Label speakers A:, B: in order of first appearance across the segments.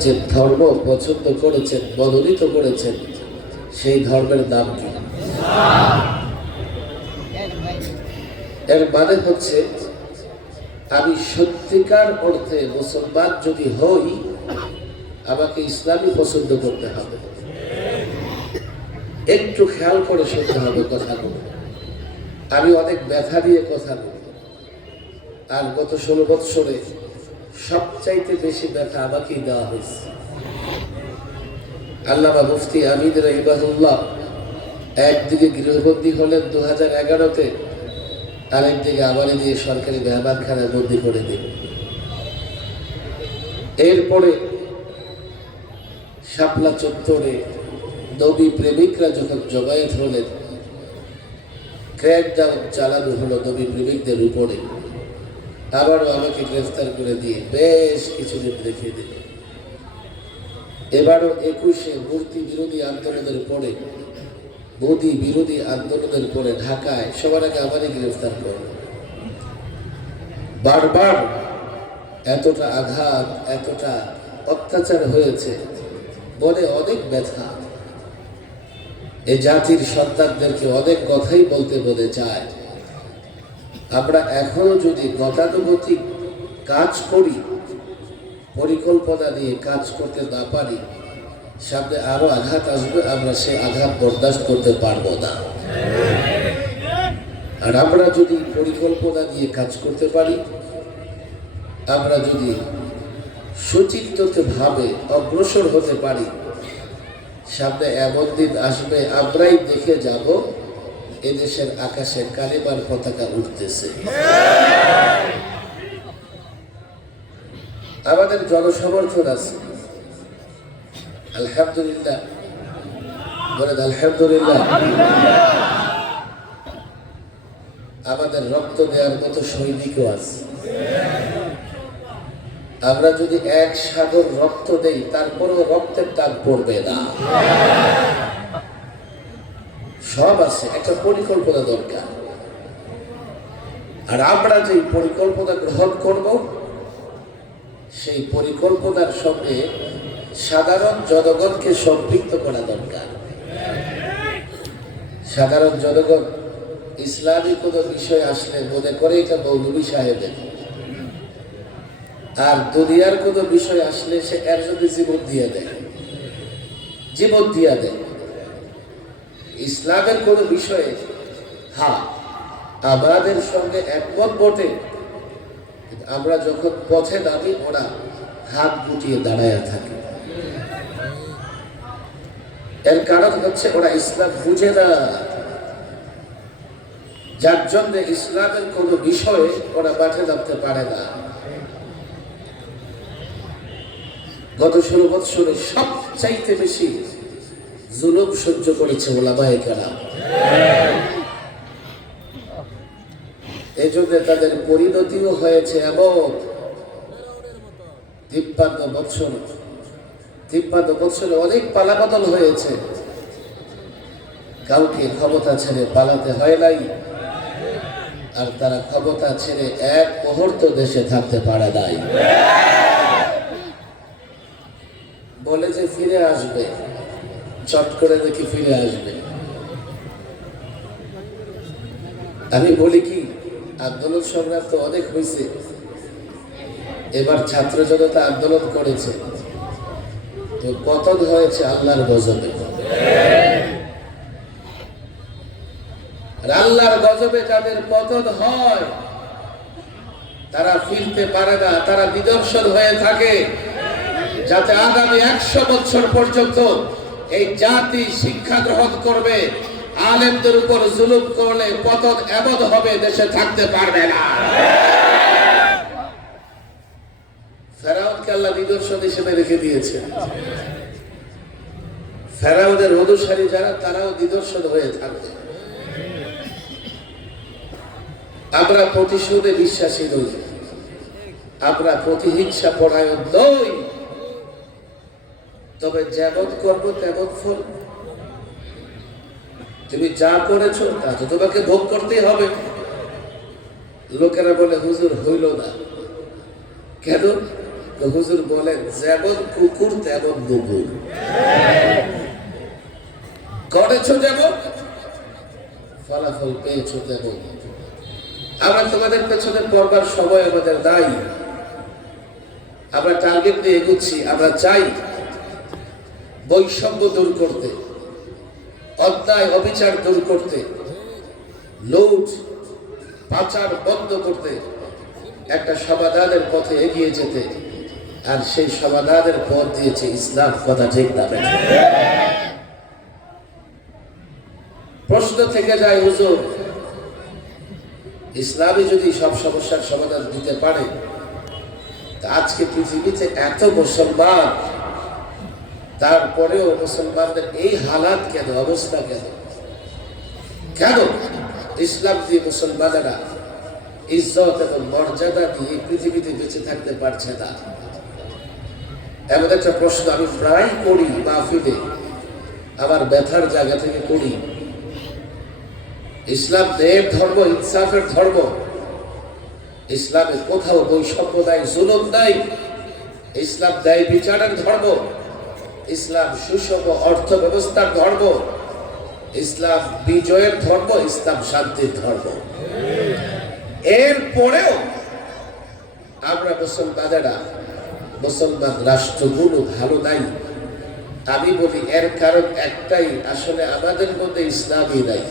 A: যে ধর্ম পছন্দ করেছেন, মনোনীত করেছেন, সেই ধর্মের নাম কি? এর মানে হচ্ছে, আমি সত্যিকার অর্থে মুসলমান যদি হই, আমাকে ইসলামই পছন্দ করতে হবে। একটু খেয়াল করে শুনতে হবে কথাগুলো। আমি অনেক ব্যথা দিয়ে কথা বলি। আর গত ষোলো বৎসরে সবচাইতে বেশি ব্যথা আমাকেই দেওয়া হয়েছে। আল্লামা মুফতি আমিদ রহিবাহুল্লাহ একদিকে গৃহবন্দী হলেন দু হাজার এগারোতে, আরেকদিকে আমারই দিয়ে সরকারি মেহমানখানায় বন্দি করে দিল এরপরে শাপলা চত্বরে নবী প্রেমিকরা যখন জমায়েত হলেন ক্র্যাকডাউন চালানো হলো নবী প্রেমিকদের উপরে। আবারও আমাকে গ্রেফতার করে দিয়ে বেশ কিছুদিন রেখে দিল। এবারও একুশে মূর্তি বিরোধী আন্দোলনের পরে, মোদী বিরোধী আন্দোলনের পরে ঢাকায় সবার আগে আমারই গ্রেফতার করল। বারবার এতটা আঘাত, এতটা অত্যাচার হয়েছে, বলে অনেক ব্যথা। এ জাতির সন্তানদেরকে অনেক কথাই বলতে বলে চায় আমরা এখনও যদি গতানুগতিক কাজ করি, পরিকল্পনা নিয়ে কাজ করতে না পারি, সামনে আরও আঘাত আসবে, আমরা সে আঘাত বরদাস্ত করতে পারব না। আর আমরা যদি পরিকল্পনা নিয়ে কাজ করতে পারি, আমরা যদি সুচিন্তিত ভাবে অগ্রসর হতে পারি, সামনে এমন দিন আসবে, আমরাই দেখে যাব এদেশের আকাশে কালিমার পতাকা উঠতেছে। আমাদের জনসমর্থন আছে। আলহামদুলিল্লাহ। বলেন, আলহামদুলিল্লাহ। আমাদের রক্ত দেওয়ার মতো সৈনিকও আছে। আমরা যদি এক সাগর রক্ত দেই, তারপরেও রক্তের টান পড়বে না। সব আছে, একটা পরিকল্পনা দরকার। আর আমরা যে পরিকল্পনা গ্রহণ করব, সেই পরিকল্পনার সঙ্গে সাধারণ জনগণকে সম্পৃক্ত করা দরকার। সাধারণ জনগণ, ইসলামী কোনো বিষয় আসলে মনে করে এটা মৌলবী সাহেবের। আর দুনিয়ার কোনো বিষয় আসলে সে এর জন্য জীবন দিয়ে দেয়। জীবন দিয়ে দেয়। ইসলামের কোন বিষয়ে হ্যাঁ আমাদের সঙ্গে একমত বটে? আমরা যখন পথে নামি, ওরা হাত গুটিয়ে দাঁড়ায় থাকে। এর কারণ হচ্ছে ওরা ইসলাম বুঝে না। যার জন্য ইসলামের কোন বিষয়ে ওরা মাঠে নামতে পারে না। গত ষোলো বৎসরে সবচাইতে বেশি জুলুম সহ্য করেছে ওলামায়ে কেরাম এই জন্য তাদের পরিণতিও হয়েছে এবং তিপ্পান্ন বৎসর, তিপ্পান্ন বৎসরে অনেক পালাবদল হয়েছে। কাউকে ক্ষমতা ছেড়ে পালাতে হয় নাই। আর তারা ক্ষমতা ছেড়ে এক মুহূর্ত দেশে থাকতে পারে নাই। বলে যে ফিরে আসবে। চট করে দেখি ফিরে আসবে। আমি বলি কি, আন্দোলন সংগ্রাম তো অনেক হয়েছে এবার ছাত্র জনতা আন্দোলন করেছে। তো পতন হয়েছে আল্লাহর গজবে। আল্লাহর গজবে যাদের পতন হয়, তারা ফিরতে পারে না, তারা নিদর্শন হয়ে থাকে। যাতে আগামী একশো বছর পর্যন্ত এই জাতি শিক্ষা গ্রহণ করবে। আলেমদের উপর জুলুম করলে পতন এমন হবে, দেশে থাকতে পারবে না। অনুসারী যারা, তারাও নিদর্শন হয়ে থাকবে। আমরা প্রতিশোধে আমরা প্রতিহিংসা পরায়ণ নই। তবে যেমন করব তেমন ফল। তুমি যা করেছ, তা তো তোমাকে ভোগ করতেই হবে। লোকেরা বলে, হুজুর, হইল না। কেন? হুজুর বলেন, যেমন কুকুর, তেমন কুকুর করেছ যেমন, ফলাফল পেয়েছ তেমন। আমরা তোমাদের পেছনে পড়বার সময় আমাদের দায়ী। আমরা টার্গেট নিয়ে এগুচ্ছি, আমরা চাই বৈষম্য দূর করতে, অন্যায় অবিচার দূর করতে, লুট, পাচার বন্ধ করতে একটা সমাধানের পথে এগিয়ে যেতে, আর সেই সমাধানের পথ দিয়েছে ইসলাম, কথা ঠিক না প্রশ্ন থেকে যায়, হুজুর ইসলামই যদি সব সমস্যার সমাধান দিতে পারে আজকে পৃথিবীতে এত মুসলমান তারপরেও মুসলমানদের এই হালাত কেন, অবস্থা কেন? কেন? ইসলাম দিয়ে মুসলমানেরা ইজ্জত এবং মর্যাদা দিয়ে পৃথিবীতে বেঁচে থাকতে পারছে না। এমন একটা প্রশ্ন আমি প্রায় করি মাহফিলে, আমার ব্যথার জায়গা থেকে করি। ইসলাম দেব ধর্ম, ইনসাফের ধর্ম। ইসলামে কোথাও বৈষম্য নাই, জুলুম নাই। ইসলাম দেয় বিচারের ধর্ম। ইসলাম সুষম অর্থ ব্যবস্থার ধর্ম। ইসলাম বিজয়ের ধর্ম, ইসলাম শান্তির ধর্ম। এর পরেও আমরা মুসলমানেরা, মুসলমান রাষ্ট্রগুলো ভালো নাই। আমি বলি, এর কারণ একটাই, আসলে আমাদের মধ্যে ইসলামই নাই।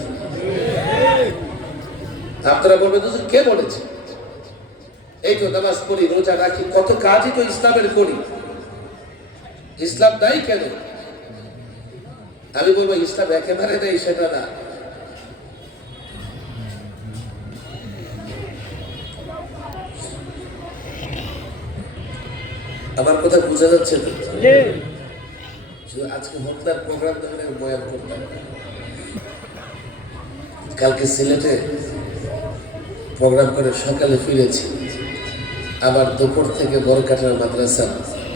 A: আপনারা বলবেন কে বলেছে? এই তো নামাজ পড়ি, রোজা রাখি, কত কাজই তো ইসলামের করি। ইসলাম নাই কেন? আমি বলব ইসলাম একেবারে নেই সেটা না। আমার কথা বোঝা যাচ্ছে না আজকে হত্যার প্রোগ্রাম ধরে বয়ান করতাম। কালকে সিলেটে প্রোগ্রাম করে সকালে ফিরেছি। আবার দুপুর থেকে বড়কাটার মাদ্রাসা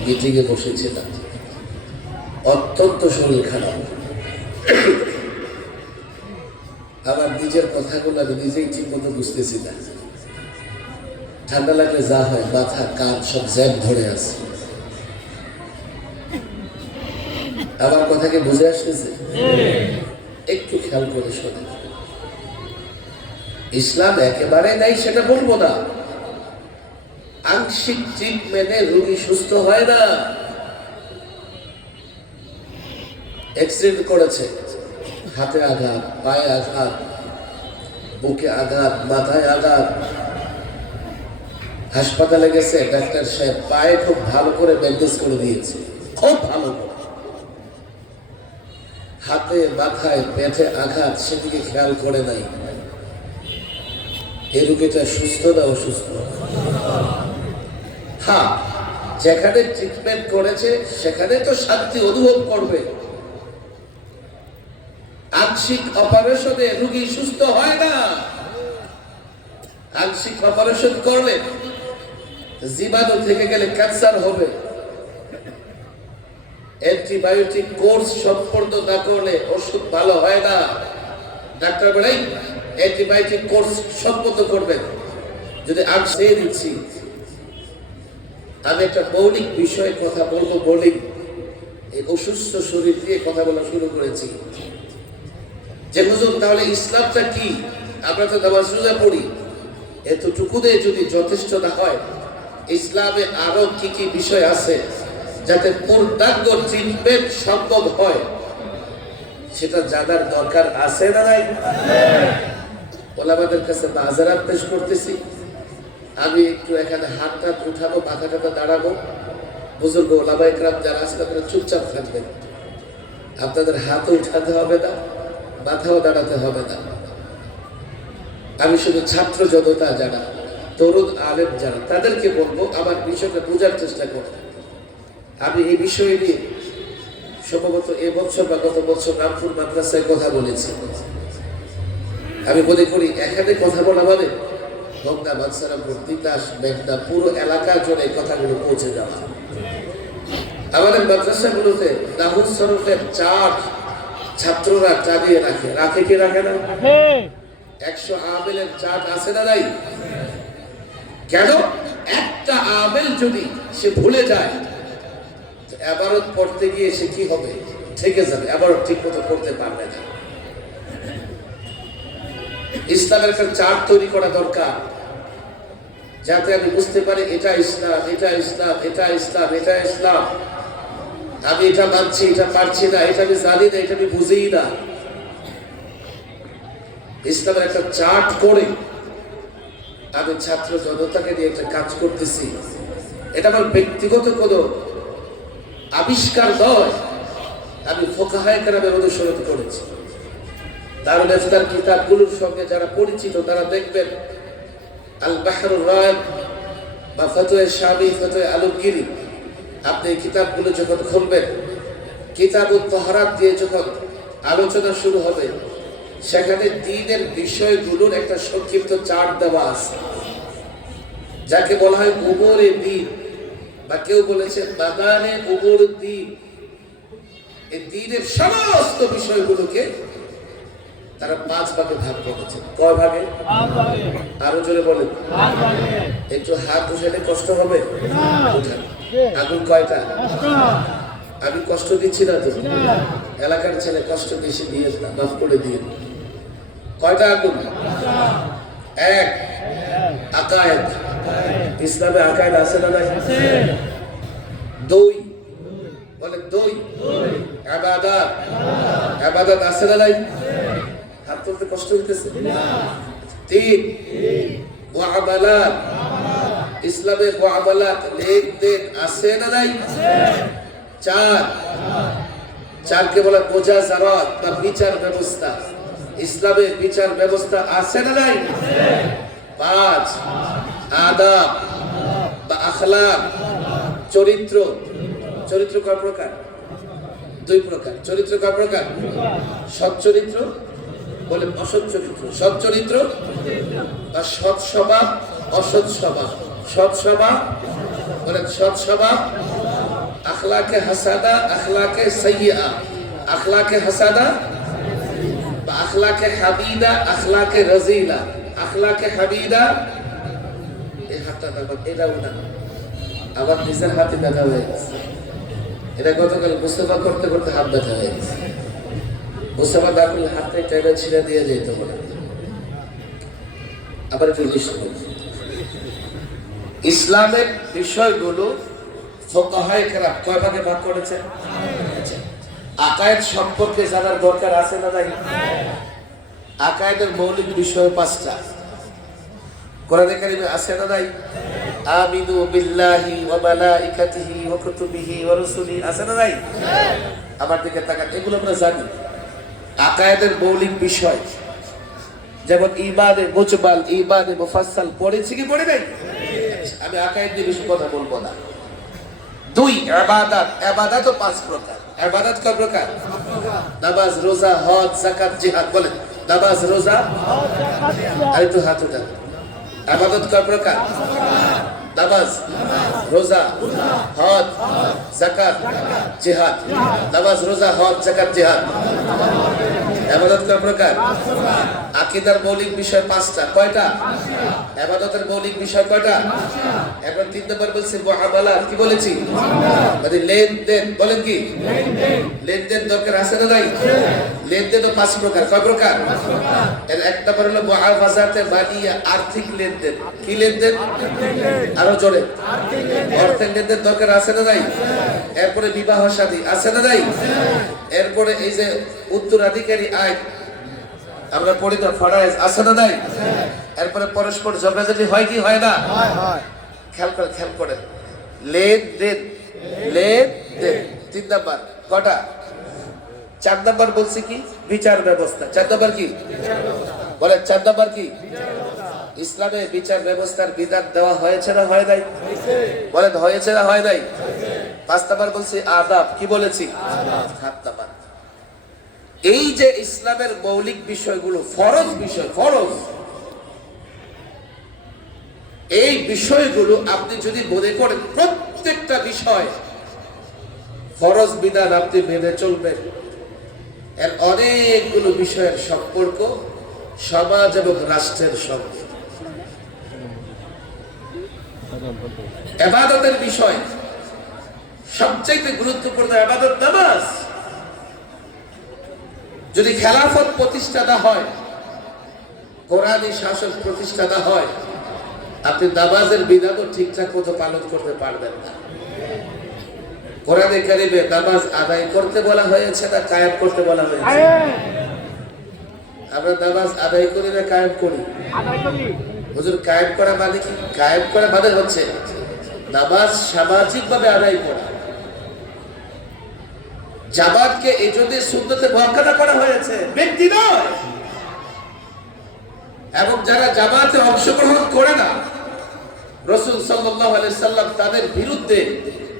A: মিটিংয়ে বসেছিলাম। অত্যন্ত শরীর খারাপ। আমার নিজের কথাগুলো আমি নিজেই ঠিক মতো বুঝতেছি না। ঠান্ডা লাগলে যা হয়, মাথা, কান সব জ্যাম ধরে আছে। আমার কথা কি বুঝে আসতেছে? একটু খেয়াল করে শোনে ইসলাম একেবারে নাই, সেটা বলব না। আংশিক ট্রিটমেন্টে রোগী সুস্থ হয় না। অ্যাক্সিডেন্ট করেছে। হাতে আঘাত, পায়ে আঘাত, বুকে আঘাত, মাথায় আঘাত। হাসপাতালে গেছে, ডাক্তার সাহেব পায়ে খুব ভালো করে ব্যান্ডেজ করে দিয়েছে। খুব ভালো করে। হাতে, মাথায়, পেটে আঘাত, সেদিকে খেয়াল করে নাই। এ রোগীটা সুস্থ না অসুস্থ? হ্যাঁ যেখানে ট্রিটমেন্ট করেছে, সেখানে তো শান্তি অনুভব করবে। আংশিক অপারেশনে রোগী সুস্থ হয় না। আংশিক অপারেশন করলে জীবাণু থেকে গেলে ক্যান্সার হবে। অ্যান্টিবায়োটিক কোর্স সম্পূর্ণ না করলে ওষুধ ভালো হয় না। ডাক্তার বলে অ্যান্টিবায়োটিক কোর্স সম্পূর্ণ করবেন যদি আমি সে দিচ্ছি। আমি একটা মৌলিক বিষয়ে কথা বলব বলি এই অসুস্থ শরীর দিয়ে কথা বলা শুরু করেছি। যে হুজুর, তাহলে ইসলামটা কি? আমরা তো নামাজ রোজা পড়ি। এতটুকুতে যদি যথেষ্ট না হয়, ইসলামে আরও কি কি বিষয় আছে যাতে পূর্ণাঙ্গ ট্রিটমেন্ট সম্ভব হয়, সেটা জানার দরকার আছে না নাই? ওলামাদের কাছে মাজারাত পেশ করতেছি। আমি একটু এখানে হাত টাত উঠাবো মাথা টাথা দাঁড়াবো। বুজুর্গ ওলামা একরাম যারা আছে, তারা চুপচাপ থাকবেন। আপনাদের হাতও উঠাতে হবে না। মাথাও দাঁড়াতে হবে না। আমি শুধু ছাত্র জনতা যারা, তরুণ আলেম যারা, তাদেরকে বলব আমার বিষয়টা বোঝার চেষ্টা করতে আমি এই বিষয় নিয়ে সম্ভবত এ বছর বা গত বছর রামপুর মাদ্রাসায় কথা বলেছি। আমি মনে করি এখানে কথা বলা মানে গঙ্গা বাদসারামপুর তিতাস মেঘনা পুরো এলাকা জুড়ে কথাগুলো পৌঁছে যাওয়া। আমাদের মাদ্রাসাগুলোতে নাহুদ শরফের চার ছাত্ররা চালিয়ে রাখে। রাখে কি রাখে না? একশো আমেলের চাট আছে না নাই? কেন? একটা আমেল যদি সে ভুলে যায় এবারত পড়তে গিয়ে সে কি হবে? থেকে যাবে। এবারত ঠিক মতো পড়তে পারবে না। ইসলামের একটা চার্ট তৈরি করা দরকার যাতে আমি বুঝতে পারি এটা ইসলাম এটা ইসলাম এটা ইসলাম এটা ইসলাম। আমি এটা মানছি এটা পারছি না, এটা আমি জানি না, এটা আমি বুঝিই না। ইসলামের একটা চার্ট করে আমি ছাত্র জনতাকে নিয়ে একটা কাজ করতেছি। এটা আমার ব্যক্তিগত কোনো আবিষ্কার নয়, আমি ফোকাহায় কেরামের অনুসরণ করেছি। দারুল ইফতার কিতাবগুলোর সঙ্গে যারা পরিচিত, তারা দেখবেন আল বাহরুর রায় বা ফতোয়ে শামি, ফতোয়ে আলমগিরি আপনি কিতাবগুলো যখন খুলবেন। কিতাব তহরাত দিয়ে যখন আলোচনা শুরু হবে। সেখানে দিনের বিষয়গুলোর একটা সংক্ষিপ্ত চার্ট দেওয়া আছে। যাকে বলা হয় উমরে দিন। বা কেউ বলেছে বাগানে উমর দিন। এই দিনের সমস্ত বিষয়গুলোকে তারা পাঁচ ভাগে ভাগ করেছে। কয় ভাগে? আরও জোরে বলেন। একটু হাত উঠালে কষ্ট হবে? উঠান। আগুন কয়টা? আমি কষ্ট দিচ্ছি না তো। এলাকার ছেলে কষ্ট বেশি দিয়ে মাফ করে দিয়ে কয়টা আগুন? এক। আকায়েদ। ইসলামে আকায়েদ আছে না নাই? দুই। বলে দুই। আবাদাত। আবাদাত আছে না নাই? হাত তুলতে কষ্ট হইতেছে? তিন। মুআমালাত ইসলামের মুআমালাত লেনদেন আছে না নাই? চার। চারকে বলা বোঝা জারাত বা বিচার ব্যবস্থা। ইসলামের বিচার ব্যবস্থা আছে না নাই? পাঁচ। আদাব বা আখলাক, চরিত্র। চরিত্র কয় প্রকার? দুই প্রকার। চরিত্র কয় প্রকার? সৎ চরিত্র, বলে অসৎ চরিত্র। সৎ চরিত্র বা সৎ স্বভাব, অসৎ স্বভাব। আখলাকে আখলাকে আখলাকে আখলাকে আখলাকে হাতটা আবার নিজের হাতে ব্যথা হয়ে এটা গতকাল মুস্তফা করতে করতে হাত ব্যথা হয়ে গেছে। মুস্তফা হাতটা টেনে ছিঁড়ে দিয়ে যেত বলে। আবার একটু ইসলামের বিষয়গুলো ভাগে ভাগ করেছে? আচ্ছা। আকায়েদ সম্পর্কে জানার দরকার আছে না নাই? আকায়েদের মৌলিক বিষয় পাঁচটা। কোরআনে আছে না বিল্লাহি আছে না আমার দিকে এগুলো আমরা জানি। আকায়েদের মৌলিক বিষয়, যেমন ইমানে মুজমাল ইমানে মুফাসসাল, পড়েছি কি পড়ে নাই? আমি আকায়েদ নিয়ে বেশি কথা বলব না। দুই ইবাদত ইবাদতও পাঁচ প্রকার। ইবাদত কয় প্রকার? নামাজ, রোজা, হজ, যাকাত, জিহাদ। বলেন, নামাজ, রোজা, আর একটু হাত উঠান। আবাদত কয় প্রকার? নামাজ, রোজা, হজ জাকাত জিহাদ। নামাজ, রোজা, হজ জাকাত জিহাদ। আবাদত কয় প্রকার? আকীদার মৌলিক বিষয় পাঁচটা। কয়টা? আবাদতের মৌলিক বিষয় কয়টা? এবার তিন নম্বর বলছে মুআমালাত কি বলেছি? মানে লেনদেন। বলেন কি? লেনদেন দরকার আছে না নাই? লেনদেন তো পাঁচ প্রকার। কয় প্রকার? এর এক নম্বর হলো মুআফাজাতে মালিয়া আর্থিক লেনদেন। কি লেনদেন? আরও জোরে। অর্থের লেনদেন দরকার আছে না নাই? এরপরে বিবাহ শাদী আছে না নাই? এরপরে এই যে উত্তরাধিকারী আইন। আমরা পড়ি তো ফরাইজ আছে না নাই? এরপরে পরস্পর ঝগড়াঝাটি হয় কি হয় না? খেয়াল করে খেয়াল করে লেন দেন লেনদেন লেনদেন তিন নাম্বার কটা? চার নাম্বার বলছি কি? বিচার ব্যবস্থা। চার নাম্বার কি? বলে চার নাম্বার কি? ইসলামে বিচার ব্যবস্থার বিধান দেওয়া হয়েছে না হয় নাই? বলেন হয়েছে না হয় নাই? পাঁচ নাম্বার বলছি আদাব। কি বলেছি? সাত নাম্বার। এই যে ইসলামের মৌলিক বিষয়গুলো, ফরজ বিষয়, ফরজ। এই বিষয়গুলো আপনি যদি মনে করেন প্রত্যেকটা বিষয়, ফরজ বিধান আপনি মেনে চলবেন। এর অনেকগুলো বিষয়ের সম্পর্ক সমাজ এবং রাষ্ট্রের সঙ্গে। এবাদতের বিষয়, সবচাইতে গুরুত্বপূর্ণ এবাদত নামাজ। যদি খেলাফত প্রতিষ্ঠাতা হয় কোরআনী শাসন প্রতিষ্ঠাতা হয় আপনি নামাজের বিধানও ঠিকঠাক মতো পালন করতে পারবেন না। কোরআনে কারিমে নামাজ আদায় করতে বলা হয়েছে না কায়েম করতে বলা হয়েছে? আমরা নামাজ আদায় করি না কায়েম করি? হুজুর কায়েম করা মানে কি? কায়েম করা মানে হচ্ছে নামাজ সামাজিক ভাবে আদায় করা। জামাতকে এই জন্য সুন্দরতে মহাকানা করা হয়েছে। ব্যক্তি নয়। এবং যারা জামাতে অংশগ্রহণ করে না রসুল সাল্লাহ সাল্লাম তাদের বিরুদ্ধে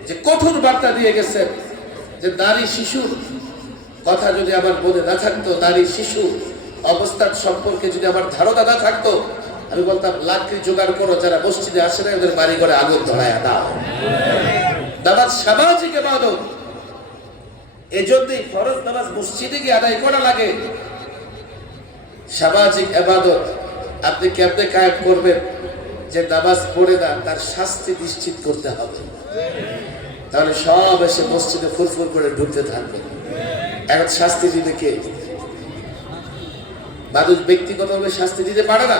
A: যে কঠোর বার্তা দিয়ে গেছেন যে নারী শিশুর কথা যদি আমার মনে না থাকতো নারী শিশু অবস্থান সম্পর্কে যদি আমার ধারণা না থাকতো আমি বলতাম লাকড়ি জোগাড় করো যারা মসজিদে আসে না ওদের বাড়ি ঘরে আগুন ধরায় দাও। নামাজ সামাজিক এবাদত এজন্যই ফরজ নামাজ মসজিদে গিয়ে আদায় করা লাগে। সামাজিক এবাদত আপনি কেমনে কায়েম করবেন? যে নামাজ পড়ে না, তার শাস্তি নিশ্চিত করতে হবে। তাহলে সব এসে মসজিদে ফুরফুর করে ঢুকতে থাকবে। এখন শাস্তি দিবে কে? মানুষ ব্যক্তিগতভাবে শাস্তি দিতে পারে না।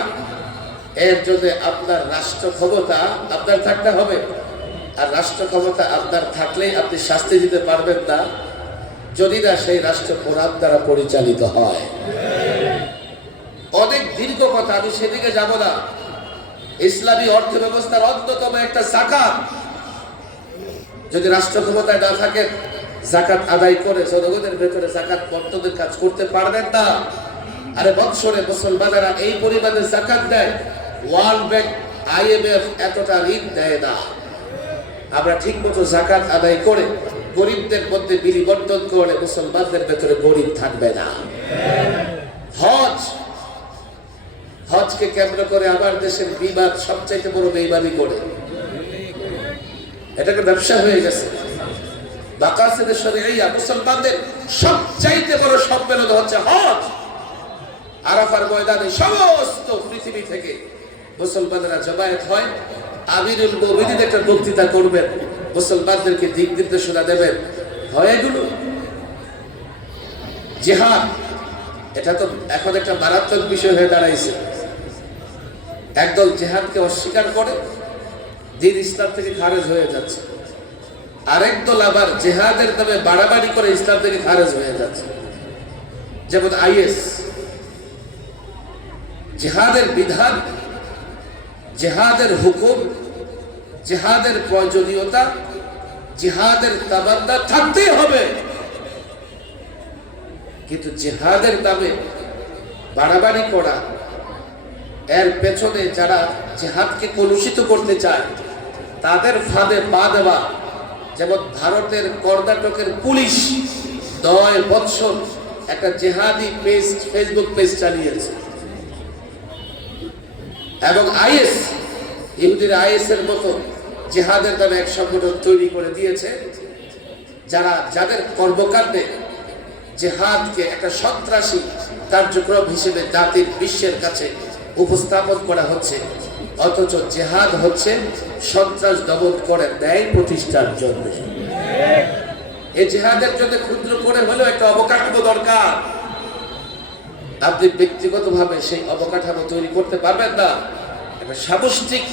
A: এর জন্য আপনার রাষ্ট্র ক্ষমতা আপনার থাকতে হবে। আর রাষ্ট্র ক্ষমতা আপনার থাকলেই আপনি শাস্তি দিতে পারবেন না। যদি না সেই রাষ্ট্র কোরআন দ্বারা পরিচালিত হয়। অনেক দীর্ঘ কথা, আমি সেদিকে যাব না। ইসলামী অর্থ ব্যবস্থার অন্যতম একটা জাকাত। যদি রাষ্ট্র ক্ষমতায় না থাকে, জাকাত আদায় করে জনগণের ভেতরে জাকাত বর্তনের কাজ করতে পারবেন না। আরে বৎসরে মুসলমানেরা এই পরিমাণে জাকাত দেয় ওয়ার্ল্ড ব্যাংক আইএমএফ এতটা ঋণ দেয় না। আমরা ঠিক মতো জাকাত আদায় করে গরিবদের মধ্যে বিলিবর্তন করে মুসলমানদের ভেতরে গরিব থাকবে না। হজ, হজকে কেন্দ্র করে আমার দেশের বিবাদ সবচাইতে বড় বেইমানি করে। এটাকে ব্যবসা হয়ে গেছে। বাকাসেদের মুসলমানদের সবচাইতে বড় সম্মেলন হচ্ছে হজ। আরাফার ময়দানে সমস্ত পৃথিবী থেকে মুসলমানেরা জমায়েত হয়। আমিরুল একটা বক্তৃতা করবেন। মুসলমানদেরকে দিক নির্দেশনা দেবেন। হয় এগুলো? জেহাদ, এটা তো এখন একটা মারাত্মক বিষয় হয়ে দাঁড়াইছে। একদল জেহাদকে অস্বীকার করে, দিন ইসলাম থেকে খারেজ হয়ে যাচ্ছে। আরেক দল আবার জেহাদের নামে বাড়াবাড়ি করে ইসলাম থেকে খারেজ হয়ে যাচ্ছে। যেমন আইএস। জেহাদের বিধান, জেহাদের হুকুম, জেহাদের প্রয়োজনীয়তা জেহাদের তাবান্না থাকতেই হবে। কিন্তু জেহাদের নামে বাড়াবাড়ি করা, এর পেছনে যারা জেহাদকে কলুষিত করতে চায়, তাদের ফাঁদে পা দেওয়া, যেমন ভারতের কর্ণাটকের পুলিশ নয় বৎসর একটা জেহাদি পেজ ফেসবুক পেজ চালিয়েছে। এবং আইএস, ইহুদির আইএস এর মতো জেহাদের নামে এক সংগঠন তৈরি করে দিয়েছে, যারা, যাদের কর্মকাণ্ডে জেহাদকে একটা সন্ত্রাসী কার্যক্রম হিসেবে জাতির বিশ্বের কাছে উপস্থাপন করা হচ্ছে, অথচ জেহাদ হচ্ছে সন্ত্রাস দমন করে ন্যায় প্রতিষ্ঠার জন্য। এই জেহাদের জন্য ক্ষুদ্র করে হলেও একটা অবকাঠামো দরকার। আপনি ব্যক্তিগতভাবে সেই অবকাঠামো তৈরি করতে পারবেন না। একটা সামষ্টিক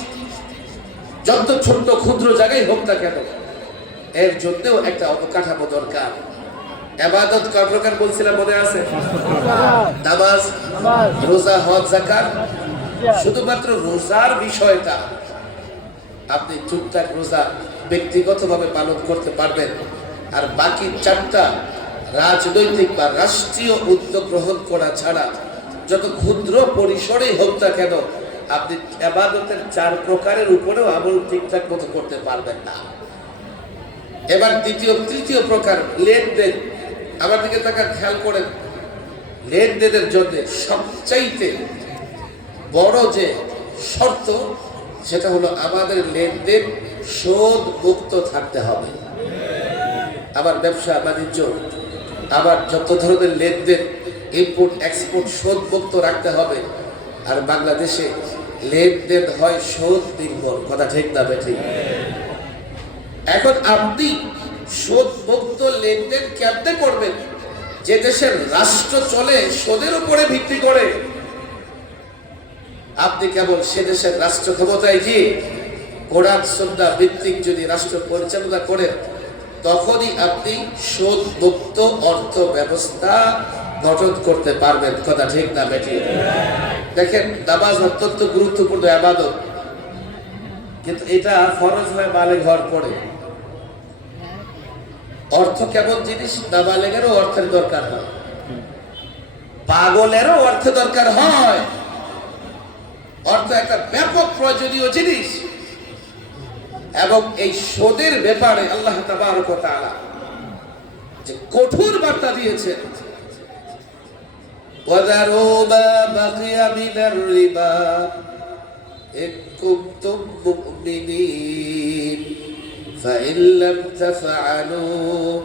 A: যত ছোট্ট ক্ষুদ্র জায়গায় হোক না কেন, এর জন্যও একটা অবকাঠামো দরকার। এবাদত কয় বলছিলাম, মনে আছে? নামাজ, রোজা, হজ জাকাত শুধুমাত্র রোজার বিষয়টা আপনি টুকটাক রোজা ব্যক্তিগতভাবে পালন করতে পারবেন, আর বাকি চারটা রাজনৈতিক বা রাষ্ট্রীয় উদ্যোগ গ্রহণ করা ছাড়া যত ক্ষুদ্র পরিসরেই হোক না কেন আপনি এবাদতের চার প্রকারের উপরেও আমল ঠিকঠাক মতো করতে পারবেন না। এবার দ্বিতীয়, তৃতীয় প্রকার লেনদেন। আমার দিকে তাকার খেয়াল করেন। লেনদেনের জন্য সবচাইতে বড় যে শর্ত, সেটা হলো আমাদের লেনদেন শোধ মুক্ত থাকতে হবে। আমার ব্যবসা বাণিজ্য, আমার যত ধরনের লেনদেন ইম্পোর্ট এক্সপোর্ট শোধ মুক্ত রাখতে হবে। আর বাংলাদেশে লেনদেন হয় সুদ নির্ভর কথা ঠিক না ঠিক এখন আপনি সুদ মুক্ত লেনদেন কেমনে করবেন? যে দেশের রাষ্ট্র চলে সুদের উপরে ভিত্তি করে। আপনি কেবল সে দেশের রাষ্ট্র ক্ষমতায় গিয়ে কোরআন সন্ধ্যা ভিত্তিক যদি রাষ্ট্র পরিচালনা করেন, তখনই আপনি সুদ মুক্ত অর্থ ব্যবস্থা গঠন করতে পারবেন, কথা ঠিক না বেটি দেখেন, নামাজ অত্যন্ত গুরুত্বপূর্ণ, আবাদত। কিন্তু এটা ফরজ হয়ে মালে ঘর পড়ে অর্থ কেমন জিনিস? নাবালেগেরও অর্থের দরকার হয়। পাগলেরও অর্থ দরকার হয়। অর্থ একটা ব্যাপক প্রয়োজনীয় জিনিস। এবং এই সোদের ব্যাপারে আল্লাহ তাআলা যে কঠোর বার্তা দিয়েছেন وذروا ما بقي من الربا إن كنتم مؤمنين فإن لم تفعلوا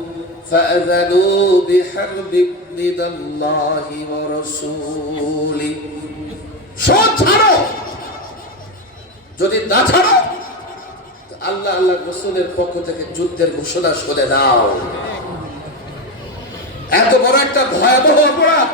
A: فأذنوا بحرب من الله ورسوله শোধ ছাড়ো যদি না ছাড়ো তো আল্লাহ আল্লাহ রসুলের পক্ষ থেকে যুদ্ধের ঘোষণা শুনে দাও এত বড় একটা ভয়াবহ অপরাধ